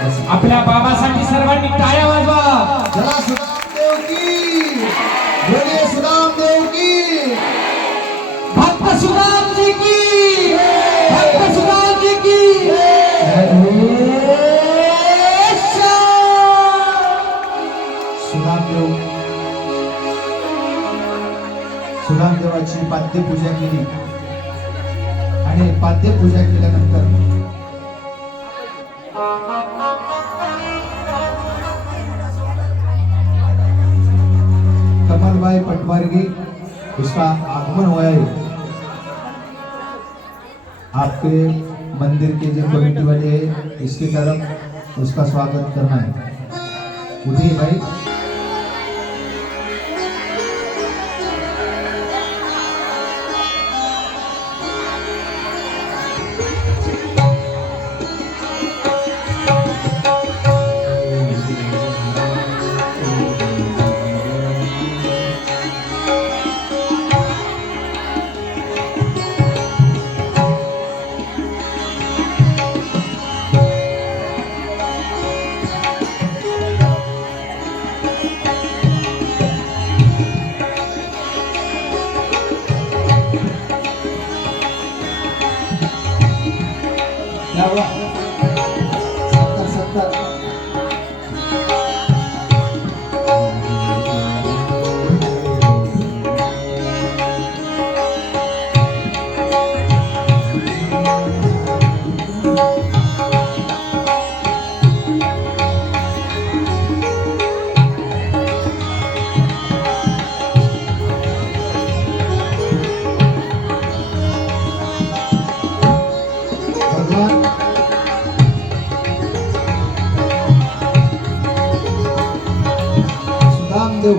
आपल्या बाबासाठी सर्वांनी टाळ्या वाजवा. जरा सुदामदेव की बोलिए, सुदामदेव की, भक्त सुदाम जी की, भक्त सुदाम जी की. सुदामदेव सुदामदेवाची पाद्यपूजा केली आणि पाद्यपूजा केल्यानंतर कमलबाई पटवारगी उसका आगमन हुआ है। आपके मंदिर के जो कमेटी वाले हैं इसकी तरफ उसका स्वागत करना है। उठिए भाई। सुदामदेव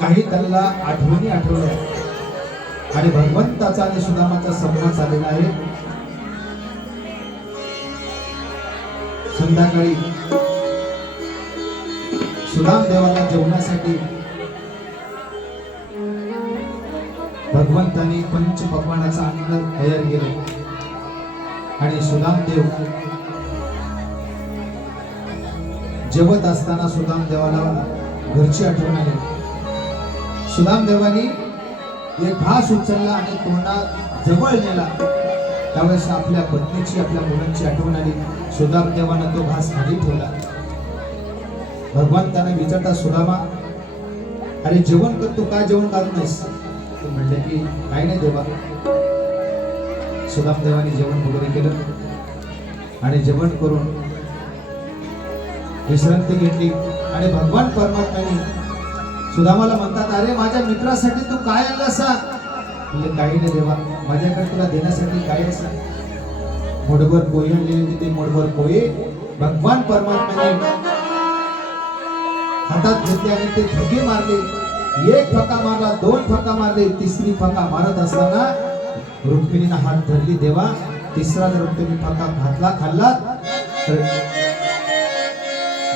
काही त्यांना आठवणी आठवल्या आणि भगवंताचा आणि सुदामाचा संवाद झालेला आहे। संध्याकाळी सुदामदेवाला जेवणासाठी भगवंताने पंचपक्वानाचा अन्न तयार केले आणि सुदामदेव जेवत असताना सुदामदेवाला घरची आठवण आली। सुदामदेवानी एक घास उचलला आणि तोंडा जवळ नेला। त्यावेळेस आपल्या पत्नीची आपल्या मुलांची आठवण आली। सुदामदेवानं तो घास खाली ठेवला। भगवंताने विचारता, सुदामा अरे जेवण करतो, काय जेवण करत नाहीस? तो म्हणले की काही नाही देवा। सुदामदेवाने जेवण वगैरे केलं आणि जेवण करून विश्रांती घेतली आणि भगवान परमात्म्याने सुदामाला म्हणतात, अरे माझ्या मित्रासाठी तू काय आणलं सांग? म्हणजे काही नाही देवा, माझ्याकडे तुला देण्यासाठी काय असा? मोडभर पोहे आणले होते। ते मोडभर पोहे भगवान परमात्म्याने हातात घेतले आणि ते फके मारले। एक फका मारला, दोन फका मारले, तिसरी फका मारत असताना रुक्मिणीने हात धरली, देवा तिसरा जर तुम्ही फका घातला खाल्ला तर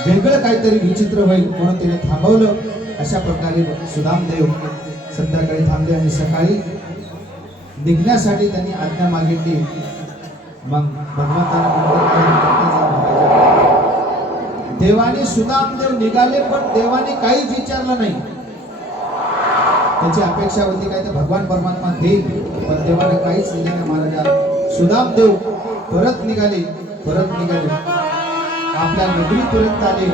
वेगळं काहीतरी विचित्र होईल, म्हणून तिने थांबवलं। अशा प्रकारे सुदामदेव संध्याकाळी थांबले आणि सकाळी निघण्यासाठी त्यांनी आज्ञा मागितली। मग भगवंताने देवाने सुदामदेव निघाले, पण देवाने काहीच विचारलं नाही। त्याची अपेक्षा होती काय तर भगवान परमात्मा देईल, पण देवाने काहीच दिलं नाही। महाराजा सुदामदेव परत निघाले आपल्या नगरीपर्यंत आले,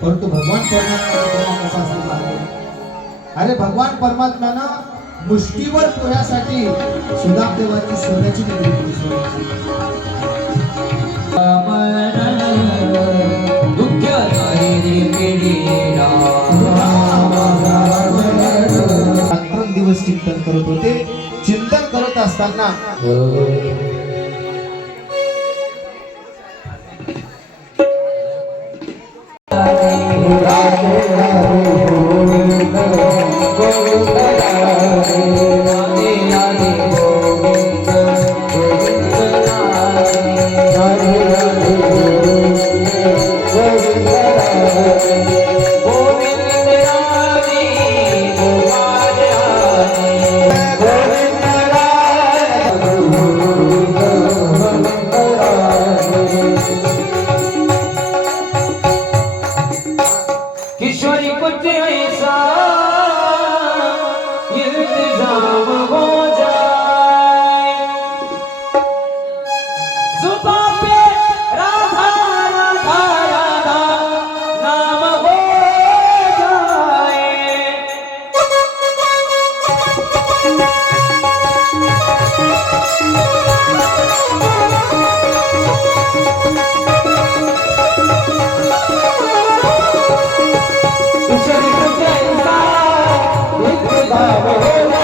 परंतु भगवान परमात्मा कसा असला? अरे भगवान परमात्म्यानं मुष्टीवर पोह्यासाठी सुदामदेवाची सोन्याची नगरी केली। दिवस चिंतन करत होते। चिंतन करत असताना जुबां पे राधा राधा राधा नाम हो जाए। शरीफ जैसा एक खुदा होगा।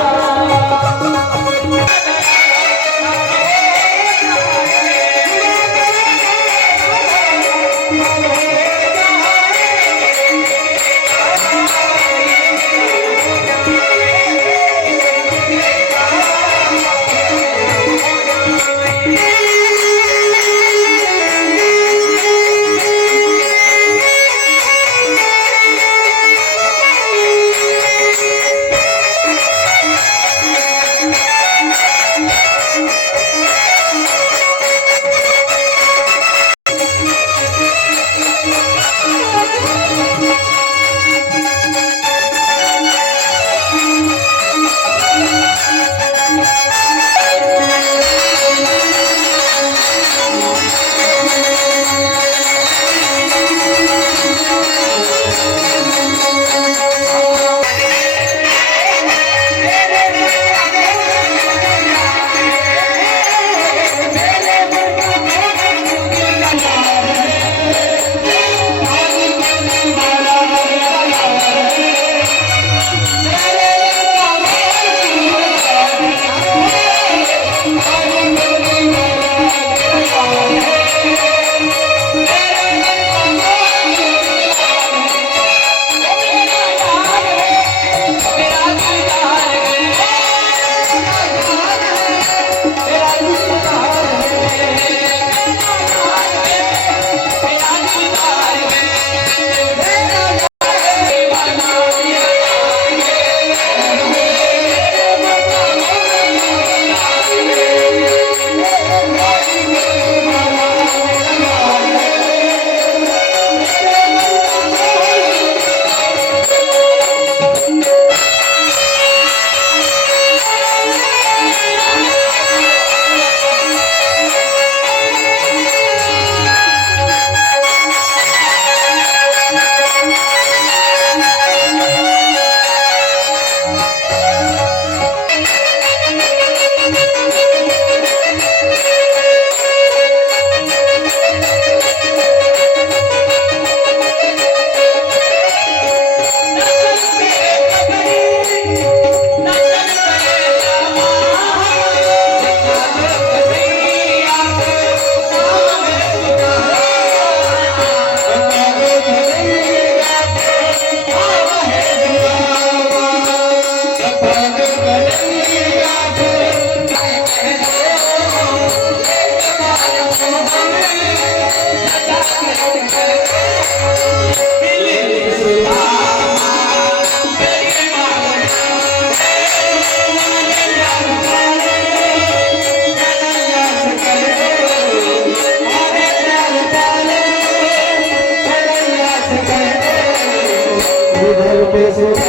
पैसे